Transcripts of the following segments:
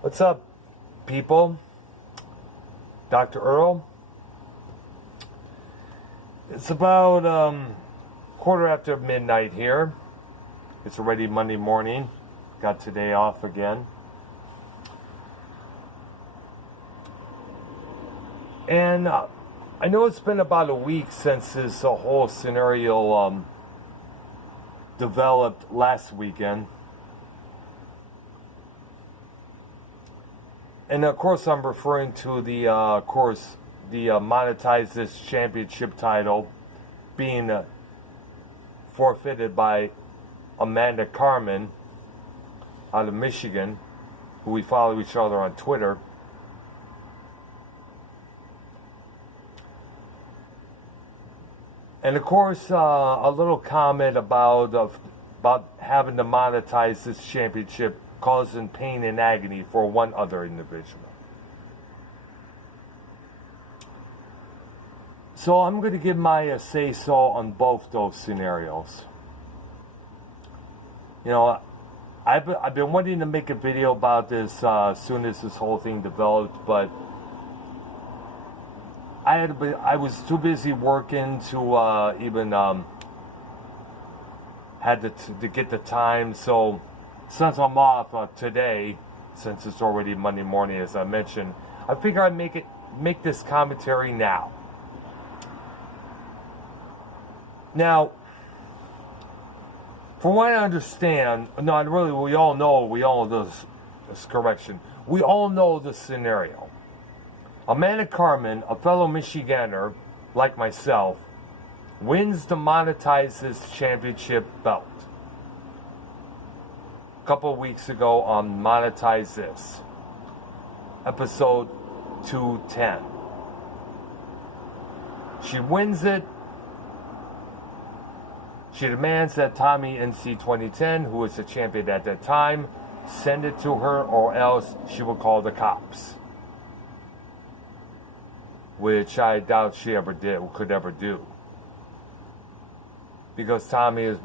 What's up, people? Dr. Earl. It's about quarter after midnight here. It's already Monday morning. Got today off again. And I know it's been about a week since this whole scenario developed last weekend. And of course, I'm referring to the Monetize This championship title being forfeited by Amanda Carman out of Michigan, who we follow each other on Twitter. And of course, a little comment about having to monetize this championship causing pain and agony for one other individual. So I'm going to give my say-so on both those scenarios. You know, I've been wanting to make a video about this as soon as this whole thing developed, but I was too busy working to even had to get the time. So since I'm off today, since it's already Monday morning, as I mentioned, I figure I'd make this commentary now. Now, from what I understand, no, really, we all know this correction. We all know the scenario. Amanda Carman, a fellow Michigander like myself, wins the Monetize This championship belt a couple of weeks ago on Monetize This, episode 210. She wins it. She demands that Tommy NC 2010, who was the champion at that time, send it to her, or else she will call the cops. Which I doubt she could ever do. Because Tommy's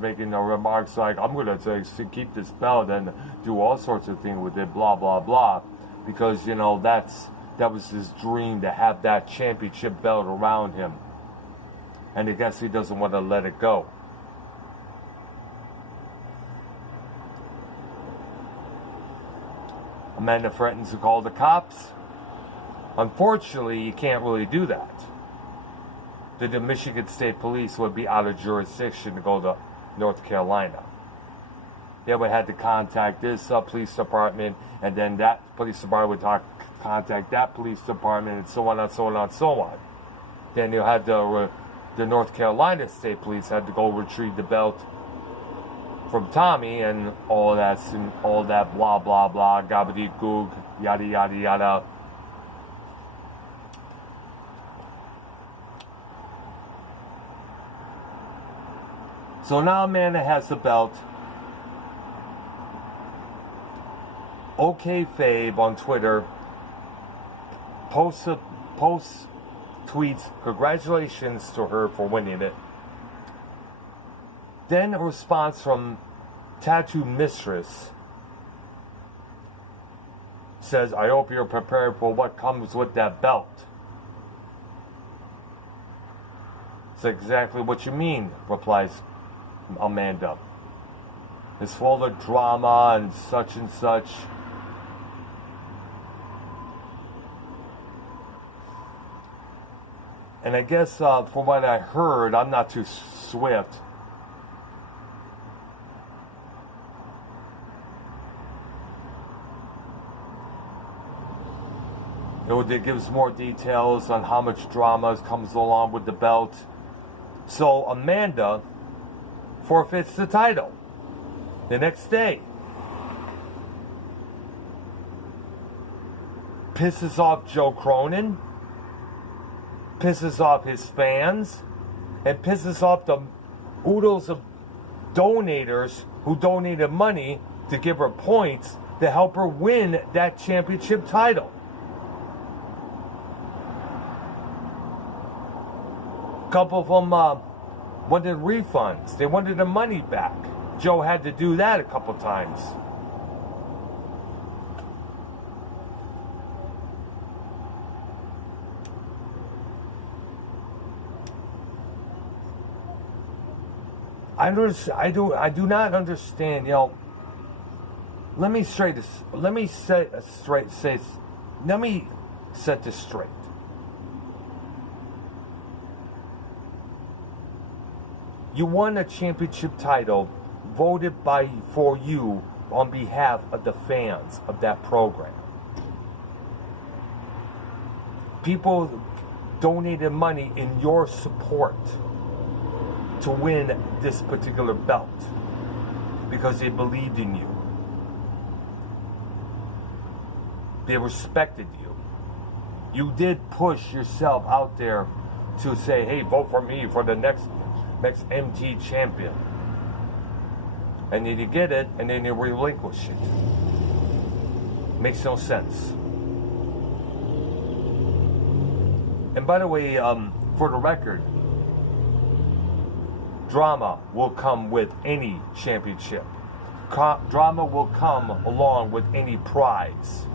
making remarks like, I'm going to keep this belt and do all sorts of things with it, blah, blah, blah. Because, you know, that was his dream, to have that championship belt around him. And I guess he doesn't want to let it go. Amanda threatens to call the cops. Unfortunately, you can't really do that. The Michigan State Police would be out of jurisdiction to go to North Carolina. They would have to contact this police department, and then that police department would contact that police department, and so on and so on and so on. Then you had the North Carolina State Police had to go retrieve the belt from Tommy, and all that blah blah blah, gobbledygook, yada yada yada. So now Amanda has the belt. OK Fabe on Twitter posts tweets congratulations to her for winning it. Then a response from Tattoo Mistress says, I hope you're prepared for what comes with that belt. It's exactly what you mean, replies Amanda. It's full of drama and such and such. And I guess from what I heard, I'm not too swift. It gives more details on how much drama comes along with the belt. So Amanda forfeits the title the next day. Pisses off Joe Cronin, pisses off his fans, and pisses off the oodles of donators who donated money to give her points to help her win that championship title. A couple of them wanted refunds. They wanted their money back. Joe had to do that a couple times. I do not understand. You know, let me set this straight. You won a championship title voted for you on behalf of the fans of that program. People donated money in your support to win this particular belt because they believed in you. They respected you. You did push yourself out there to say, hey, vote for me for the next MT champion. And then you get it, and then you relinquish it. Makes no sense. And by the way, for the record, drama will come with any championship. Drama will come along with any prize.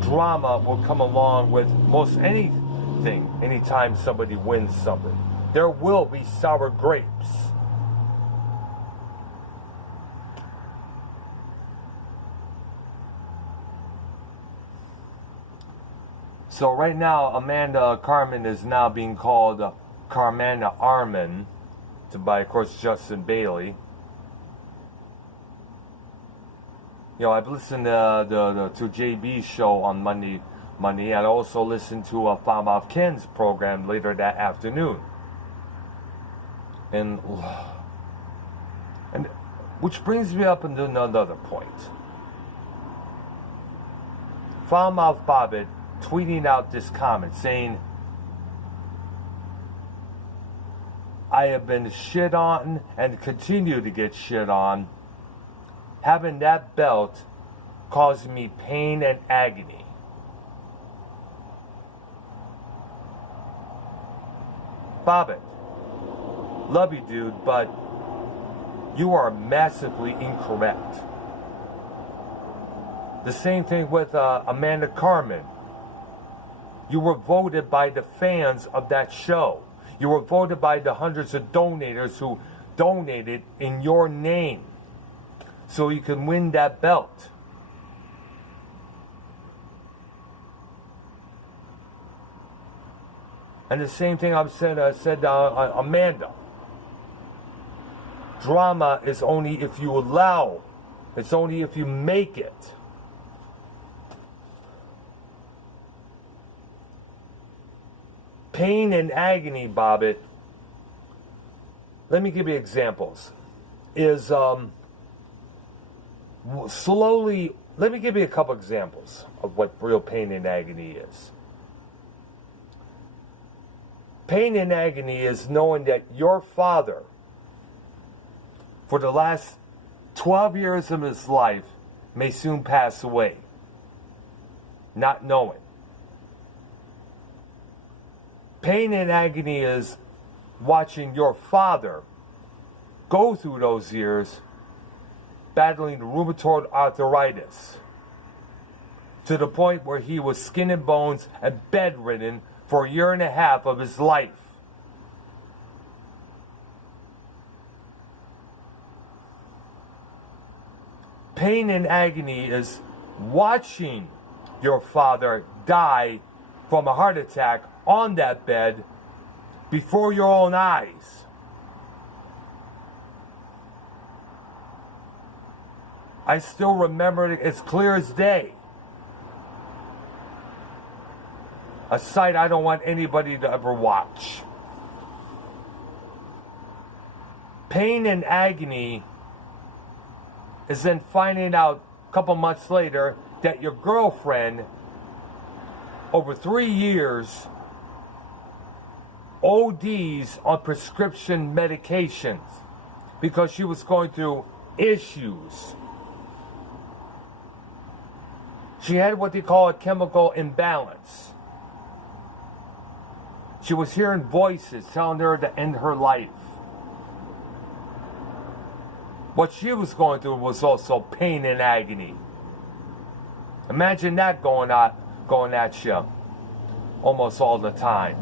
Drama will come along with most anything, anytime somebody wins something. There will be sour grapes. So right now, Amanda Carman is now being called Carmana Arman, by, of course, Justin Bailey. You know, I've listened to JB's show on Monday. I also listened to Famov Ken's program later that afternoon. And which brings me up into another point. Famov Bobbitt tweeting out this comment saying, I have been shit on and continue to get shit on. Having that belt caused me pain and agony. Bobbitt, love you, dude, but you are massively incorrect. The same thing with Amanda Carman. You were voted by the fans of that show. You were voted by the hundreds of donators who donated in your name so you can win that belt. And the same thing I said Amanda. Drama is only if you allow. It's only if you make it. Pain and agony, Bobbitt. Let me give you examples. Let me give you a couple examples of what real pain and agony is. Pain and agony is knowing that your father, for the last 12 years of his life, may soon pass away. Not knowing. Pain and agony is watching your father go through those years battling rheumatoid arthritis to the point where he was skin and bones and bedridden for a year and a half of his life. Pain and agony is watching your father die from a heart attack on that bed before your own eyes. I still remember it as clear as day. A sight I don't want anybody to ever watch. Pain and agony is then finding out a couple months later that your girlfriend, over 3 years, ODs on prescription medications because she was going through issues. She had what they call a chemical imbalance. She was hearing voices telling her to end her life. What she was going through was also pain and agony. Imagine that going at you almost all the time.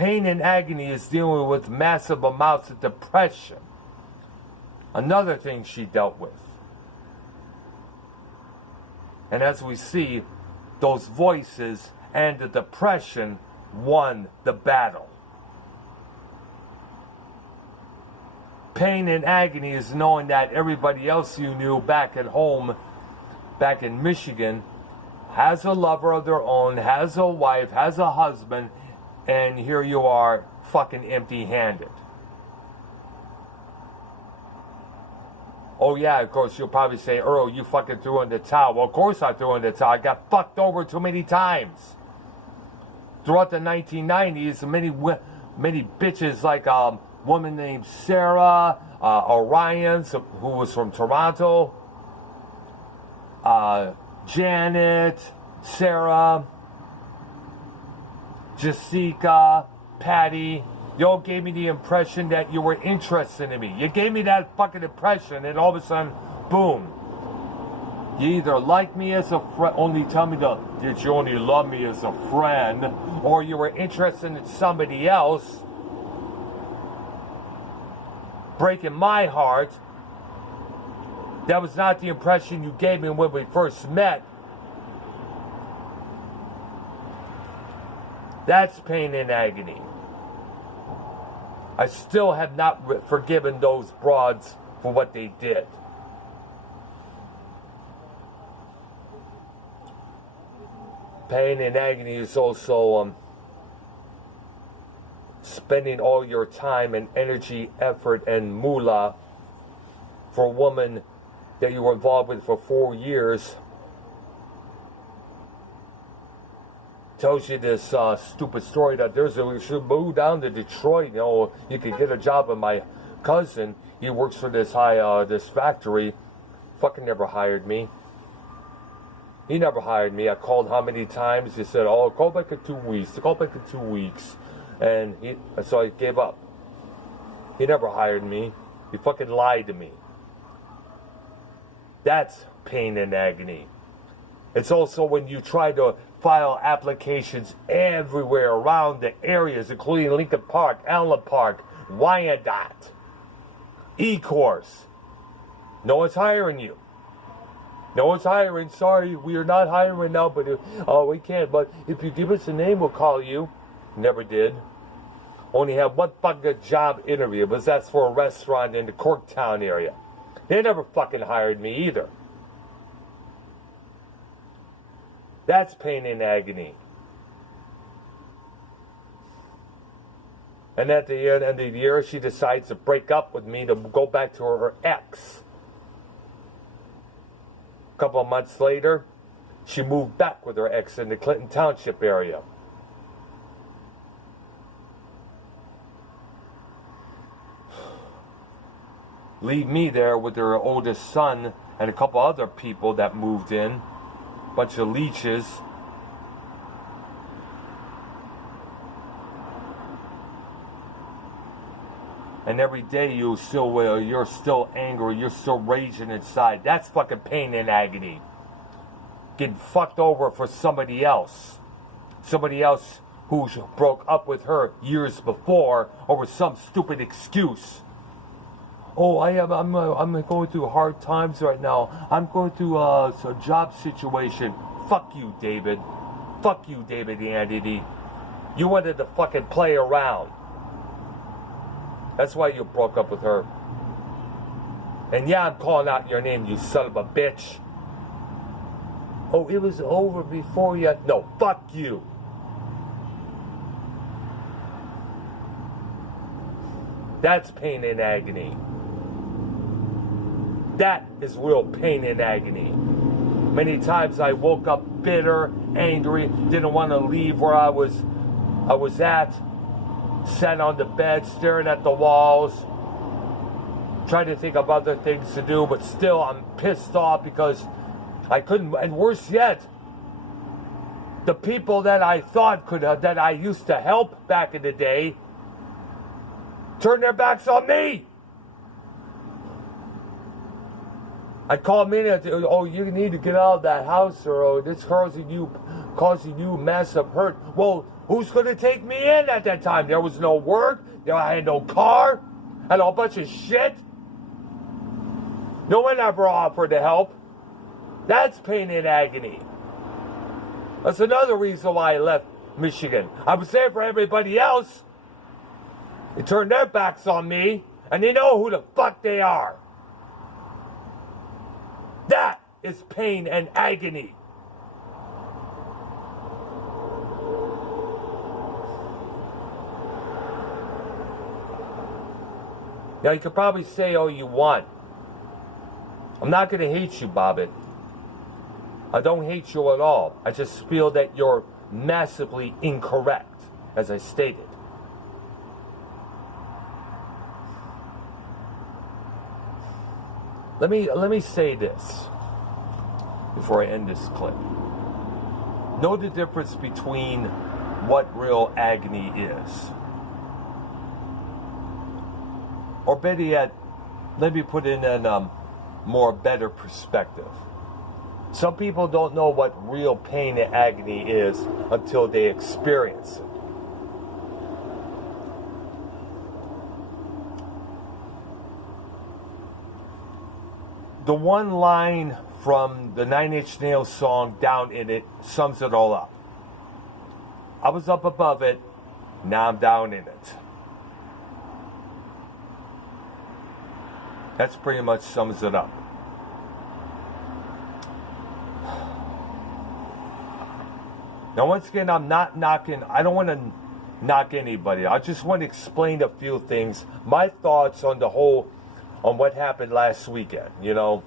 pain and agony is dealing with massive amounts of depression. Another thing she dealt with. And as we see, those voices and the depression won the battle. Pain and agony is knowing that everybody else you knew back at home, back in Michigan, has a lover of their own, has a wife, has a husband, and here you are fucking empty-handed. Oh yeah, of course, you'll probably say, Earl, you fucking threw in the towel. Well, of course I threw in the towel. I got fucked over too many times. Throughout the 1990s, many bitches like a woman named Sarah, Orion, who was from Toronto, Janet, Sarah, Jessica, Patty. You all gave me the impression that you were interested in me. You gave me that fucking impression, and all of a sudden, boom. You either like me as a friend, only tell me did you only love me as a friend, or you were interested in somebody else, breaking my heart. That was not the impression you gave me when we first met. That's pain and agony. I still have not forgiven those broads for what they did. Pain and agony is also spending all your time and energy, effort, and moolah for a woman that you were involved with for 4 years. Tells you this stupid story that we should move down to Detroit. You know, you could get a job with my cousin. He works for this this factory. Fucking never hired me. He never hired me. I called how many times? He said, "Oh, call back in 2 weeks. Call back in 2 weeks," and so I gave up. He never hired me. He fucking lied to me. That's pain and agony. It's also when you try to file applications everywhere around the areas, including Lincoln Park, Allen Park, Wyandotte, E-Course. No one's hiring you. No one's hiring. Sorry, we are not hiring now, but we can't. But if you give us a name, we'll call you. Never did. Only had one fucking job interview, but that's for a restaurant in the Corktown area. They never fucking hired me either. That's pain and agony. And at the end of the year, she decides to break up with me to go back to her ex. A couple of months later, she moved back with her ex in the Clinton Township area. Leave me there with her oldest son and a couple other people that moved in. Bunch of leeches. And every day you're still angry, you're still raging inside. That's fucking pain and agony. Getting fucked over for somebody else. Somebody else who broke up with her years before over some stupid excuse. Oh, I'm going through hard times right now. I'm going through a job situation. Fuck you, David. Fuck you, David Andy. You wanted to fucking play around. That's why you broke up with her. And yeah, I'm calling out your name, you son of a bitch. Oh, it was over before you... No, fuck you. That's pain and agony. That is real pain and agony. Many times I woke up bitter, angry, didn't want to leave where I was at, sat on the bed, staring at the walls, trying to think of other things to do, but still I'm pissed off because I couldn't, and worse yet, the people that I thought that I used to help back in the day, turned their backs on me. I called me and said, oh, you need to get out of that house, or oh, this causing you massive hurt. Well, Who's going to take me in at that time? There was no work. I had no car. I had a bunch of shit. No one ever offered to help. That's pain and agony. That's another reason why I left Michigan. I was there for everybody else. They turned their backs on me, and they know who the fuck they are. That is pain and agony. Now, you could probably say all you want. I'm not going to hate you, Bobbit. I don't hate you at all. I just feel that you're massively incorrect, as I stated. Let me say this before I end this clip. Know the difference between what real agony is. Or better yet, let me put it in a more better perspective. Some people don't know what real pain and agony is until they experience it. The one line from the Nine Inch Nails song, Down in It, sums it all up. I was up above it, now I'm down in it. That's pretty much sums it up. Now, once again, I'm not knocking, I don't want to knock anybody. I just want to explain a few things, my thoughts on the whole, on what happened last weekend, you know.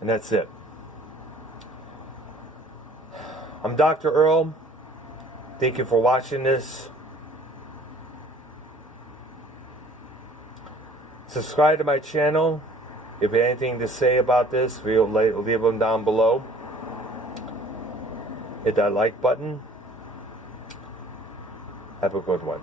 And that's it. I'm Dr. Earl. Thank you for watching this. Subscribe to my channel. If you have anything to say about this, leave them down below. Hit that like button. Have a good one.